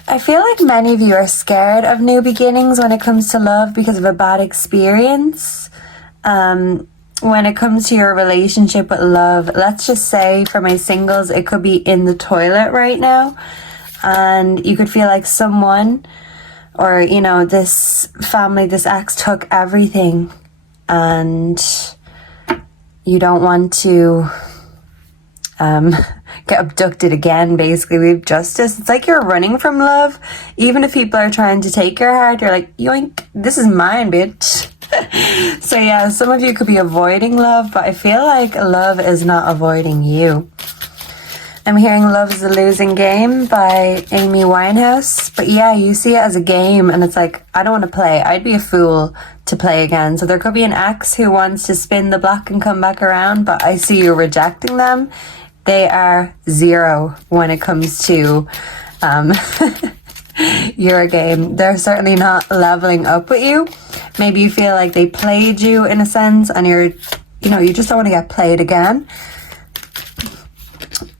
I feel like many of you are scared of new beginnings when it comes to love because of a bad experience. When it comes to your relationship with love, let's just say for my singles, it could be in the toilet right now. And you could feel like someone or, you know, this family, this ex took everything and you don't want to get abducted again. Basically, we have justice. It's like you're running from love. Even if people are trying to take your heart, you're like, yoink, this is mine, bitch. So yeah, some of you could be avoiding love, but I feel like love is not avoiding you. I'm hearing Love is a Losing Game by Amy Winehouse. But yeah, you see it as a game and it's like, I don't want to play. I'd be a fool to play again. So there could be an ex who wants to spin the block and come back around, but I see you rejecting them. They are 0 when it comes to your game. They're certainly not leveling up with you. Maybe you feel like they played you in a sense and you just don't want to get played again.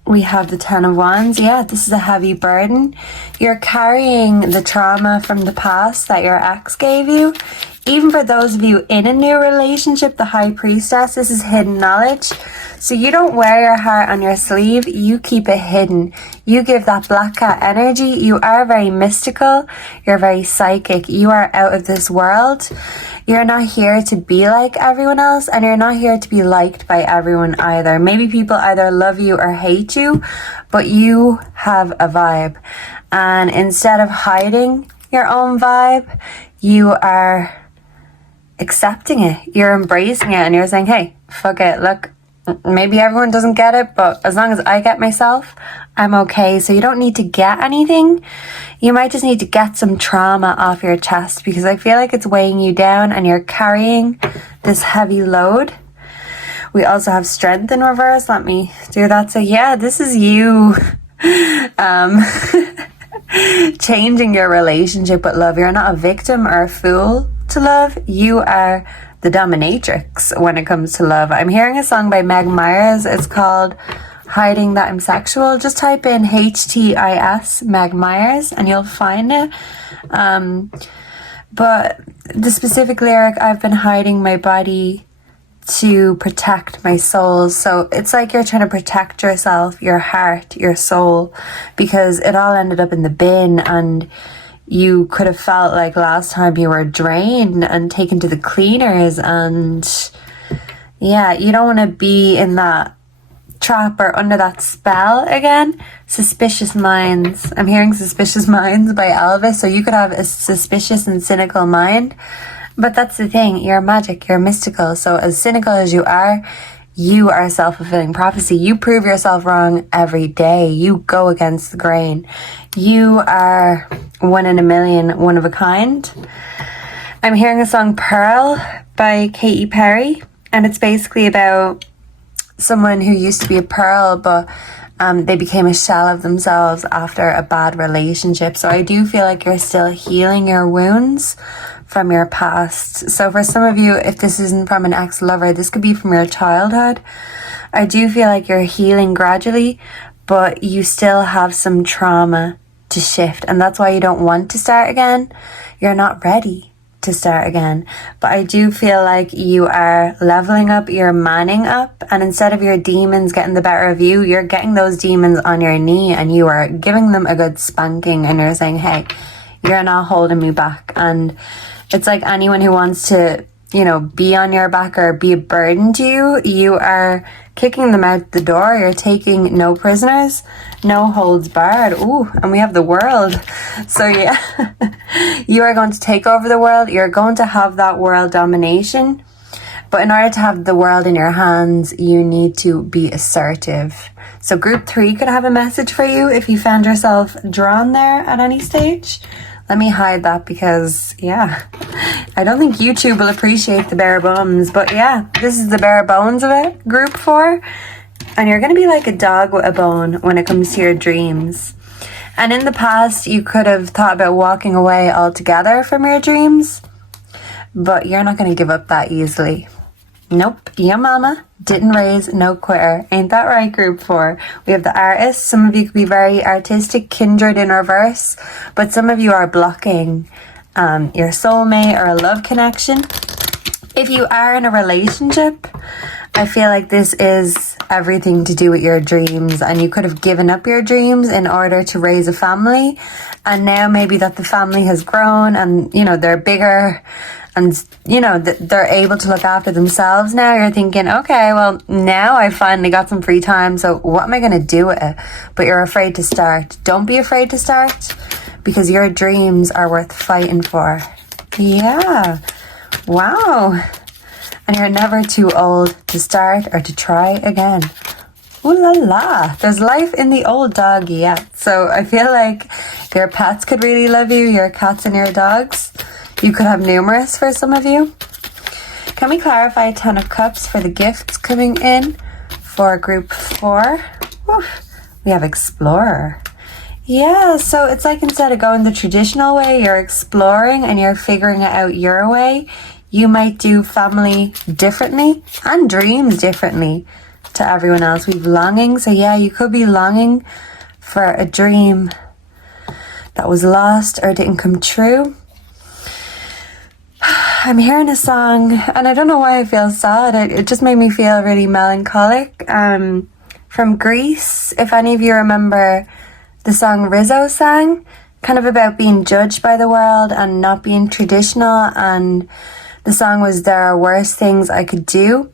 We have the 10 of Wands. Yeah, this is a heavy burden. You're carrying the trauma from the past that your ex gave you. Even for those of you in a new relationship, the High Priestess, this is hidden knowledge. So you don't wear your heart on your sleeve, you keep it hidden. You give that black cat energy. You are very mystical, you're very psychic, you are out of this world. You're not here to be like everyone else, and you're not here to be liked by everyone either. Maybe people either love you or hate you, but you have a vibe. And instead of hiding your own vibe, you are accepting it, you're embracing it, and you're saying, hey, fuck it, look, maybe everyone doesn't get it, but as long as I get myself, I'm okay. So you don't need to get anything. You might just need to get some trauma off your chest, because I feel like it's weighing you down and you're carrying this heavy load. We also have strength in reverse. Let me do that. So yeah, this is you changing your relationship with love. You're not a victim or a fool to love. You are the dominatrix when it comes to love. I'm hearing a song by Meg Myers. It's called Hiding That I'm Sexual. Just type in HTIS Meg Myers and you'll find it. But the specific lyric, I've been hiding my body to protect my soul. So it's like you're trying to protect yourself, your heart, your soul, because it all ended up in the bin, and you could have felt like last time you were drained and taken to the cleaners. And yeah, you don't want to be in that trap or under that spell again. Suspicious Minds. I'm hearing Suspicious Minds by Elvis. So you could have a suspicious and cynical mind. But that's the thing, you're magic, you're mystical. So as cynical as you are a self-fulfilling prophecy. You prove yourself wrong every day. You go against the grain. You are one in a million, one of a kind. I'm hearing a song Pearl by Katy Perry, and it's basically about someone who used to be a pearl, but they became a shell of themselves after a bad relationship. So I do feel like you're still healing your wounds from your past. So for some of you, if this isn't from an ex-lover, this could be from your childhood. I do feel like you're healing gradually, but you still have some trauma to shift, and that's why you don't want to start again. You're not ready to start again. But I do feel like you are leveling up, you're manning up, and instead of your demons getting the better of you, you're getting those demons on your knee and you are giving them a good spanking, and you're saying, hey, you're not holding me back. And it's like anyone who wants to, be on your back or be a burden to you, you are kicking them out the door. You're taking no prisoners, no holds barred. Ooh, and we have the world. So yeah, you are going to take over the world. You're going to have that world domination. But in order to have the world in your hands, you need to be assertive. So group 3 could have a message for you if you found yourself drawn there at any stage. Let me hide that because, yeah, I don't think YouTube will appreciate the bare bones. But yeah, this is the bare bones of it, group 4. And you're going to be like a dog with a bone when it comes to your dreams. And in the past, you could have thought about walking away altogether from your dreams. But you're not going to give up that easily. Nope, your mama didn't raise no quitter. Ain't that right, group 4? We have the artist. Some of you could be very artistic, kindred in reverse, but some of you are blocking your soulmate or a love connection. If you are in a relationship, I feel like this is everything to do with your dreams, and you could have given up your dreams in order to raise a family, and now maybe that the family has grown and, they're bigger, and, they're able to look after themselves now. You're thinking, okay, well, now I finally got some free time, so what am I going to do with it? But you're afraid to start. Don't be afraid to start, because your dreams are worth fighting for. Yeah. Wow. And you're never too old to start or to try again. Ooh la la. There's life in the old dog yet. So I feel like your pets could really love you, your cats and your dogs. You could have numerous for some of you. Can we clarify 10 of Cups for the gifts coming in for group 4? Oof. We have Explorer. Yeah, so it's like instead of going the traditional way, you're exploring and you're figuring it out your way. You might do family differently and dreams differently to everyone else. We've longing. So yeah, you could be longing for a dream that was lost or didn't come true. I'm hearing a song and I don't know why I feel sad. It just made me feel really melancholic. From Greece, if any of you remember the song Rizzo sang, kind of about being judged by the world and not being traditional, and the song was There Are Worse Things I Could Do.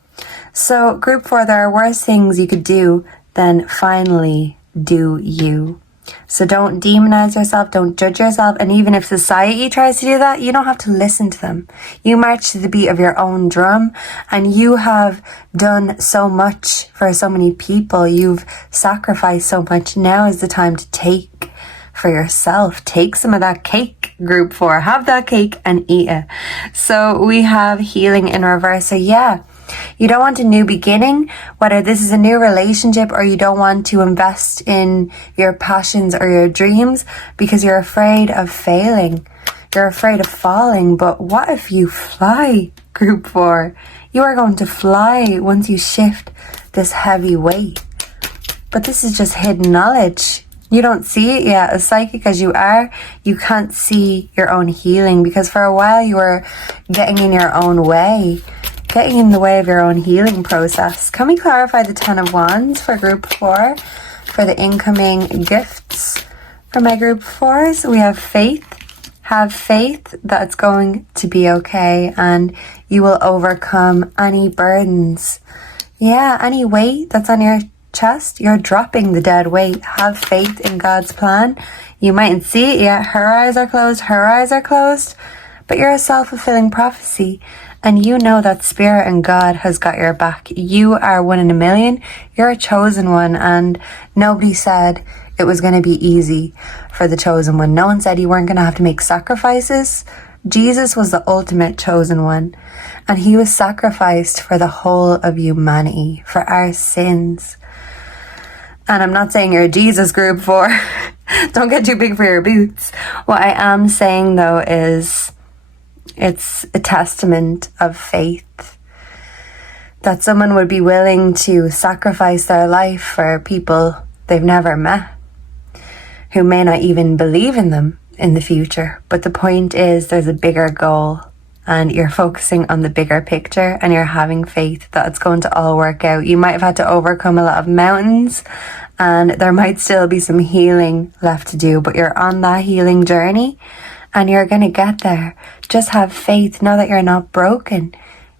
So group 4, there are worse things you could do than finally do you. So don't demonize yourself, don't judge yourself, and even if society tries to do that, you don't have to listen to them. You march to the beat of your own drum, and you have done so much for so many people. You've sacrificed so much. Now is the time to take for yourself. Take some of that cake, group 4. Have that cake and eat it. So we have healing in reverse. So yeah, you don't want a new beginning, whether this is a new relationship or you don't want to invest in your passions or your dreams because you're afraid of failing. You're afraid of falling. But what if you fly, group 4? You are going to fly once you shift this heavy weight. But this is just hidden knowledge. You don't see it yet. As psychic as you are, you can't see your own healing because for a while you were getting in your own way. Getting in the way of your own healing process. Can we clarify the 10 of Wands for group 4 for the incoming gifts for my group 4s? We have faith. Have faith that it's going to be okay and you will overcome any burdens. Yeah, any weight that's on your chest, you're dropping the dead weight. Have faith in God's plan. You mightn't see it yet. Her eyes are closed, her eyes are closed, but you're a self-fulfilling prophecy. And you know that Spirit and God has got your back. You are 1 in a million. You're a chosen one. And nobody said it was going to be easy for the chosen one. No one said you weren't going to have to make sacrifices. Jesus was the ultimate chosen one. And he was sacrificed for the whole of humanity, for our sins. And I'm not saying you're a Jesus group 4. Don't get too big for your boots. What I am saying though is it's a testament of faith that someone would be willing to sacrifice their life for people they've never met, who may not even believe in them in the future. But the point is there's a bigger goal and you're focusing on the bigger picture and you're having faith that it's going to all work out. You might have had to overcome a lot of mountains and there might still be some healing left to do, but you're on that healing journey and you're going to get there. Just have faith. Know that you're not broken.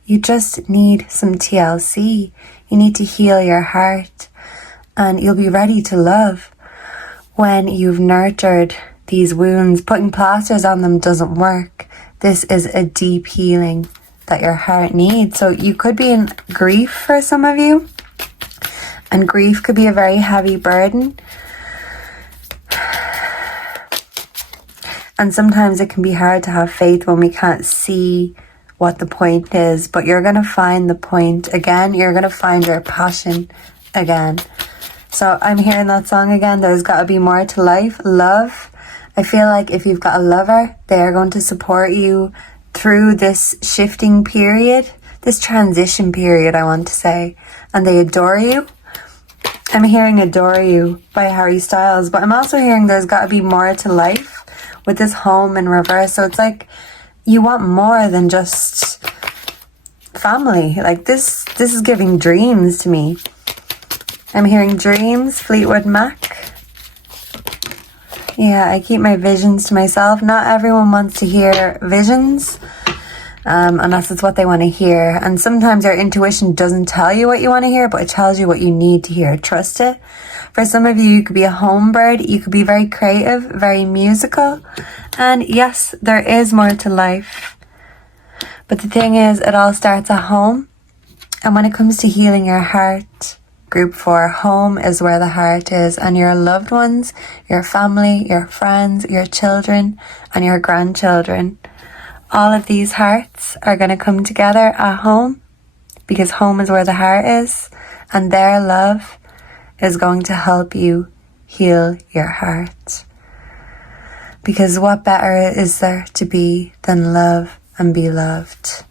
You just need some TLC. You need to heal your heart and you'll be ready to love when you've nurtured these wounds. Putting plasters on them doesn't work. This is a deep healing that your heart needs. So you could be in grief for some of you, and grief could be a very heavy burden. And sometimes it can be hard to have faith when we can't see what the point is, but you're going to find the point again. You're going to find your passion again. So I'm hearing that song again. There's got to be more to life. Love. I feel like if you've got a lover, they're going to support you through this shifting period, this transition period, I want to say, and they adore you. I'm hearing Adore You by Harry Styles, but I'm also hearing there's got to be more to life with this home in reverse. So it's like you want more than just family. Like this is giving dreams to me. I'm hearing dreams, Fleetwood Mac. Yeah, I keep my visions to myself. Not everyone wants to hear visions, unless it's what they want to hear. And sometimes your intuition doesn't tell you what you want to hear, but it tells you what you need to hear. Trust it. For some of you, you could be a home bird. You could be very creative, very musical. And yes, there is more to life. But the thing is, it all starts at home. And when it comes to healing your heart, group 4, home is where the heart is. And your loved ones, your family, your friends, your children, and your grandchildren. All of these hearts are going to come together at home, because home is where the heart is, and their love is going to help you heal your heart. Because what better is there to be than love and be loved?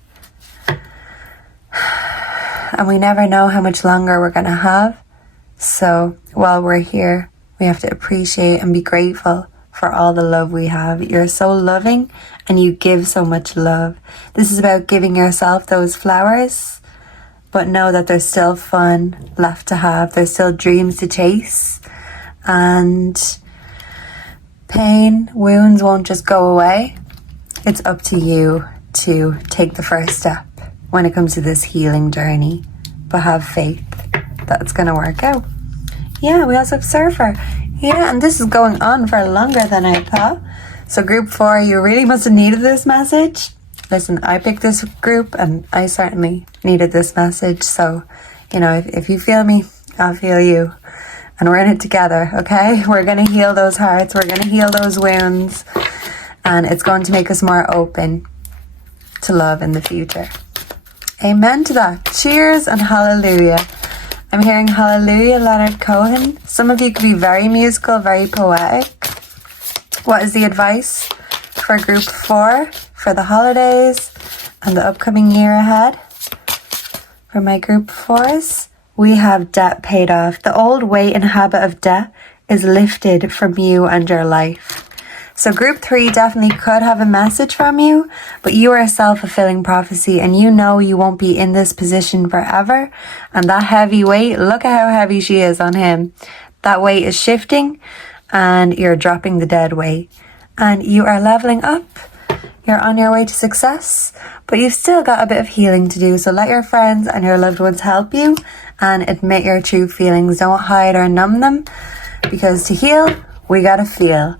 And we never know how much longer we're going to have. So while we're here, we have to appreciate and be grateful for all the love we have. You're so loving and you give so much love. This is about giving yourself those flowers, but know that there's still fun left to have. There's still dreams to chase, and pain, wounds won't just go away. It's up to you to take the first step when it comes to this healing journey, but have faith that it's going to work out. Yeah, we also have Surfer. Yeah, and this is going on for longer than I thought. So group 4, you really must have needed this message. Listen, I picked this group and I certainly needed this message. So, you know, if you feel me, I'll feel you. And we're in it together, okay? We're going to heal those hearts. We're going to heal those wounds. And it's going to make us more open to love in the future. Amen to that. Cheers and hallelujah. I'm hearing hallelujah, Leonard Cohen. Some of you could be very musical, very poetic. What is the advice for group 4 for the holidays and the upcoming year ahead? For my group 4s, we have debt paid off. The old weight and habit of debt is lifted from you and your life. So group 3 definitely could have a message from you, but you are a self-fulfilling prophecy and you know you won't be in this position forever. And that heavy weight, look at how heavy she is on him. That weight is shifting and you're dropping the dead weight. And you are leveling up. You're on your way to success, but you've still got a bit of healing to do. So let your friends and your loved ones help you and admit your true feelings. Don't hide or numb them, because to heal, we gotta feel.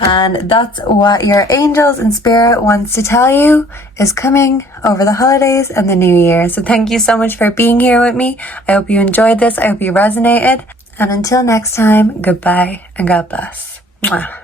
And that's what your angels and spirit wants to tell you is coming over the holidays and the new year. So thank you so much for being here with me. I hope you enjoyed this. I hope you resonated. And until next time, goodbye and God bless. Mwah.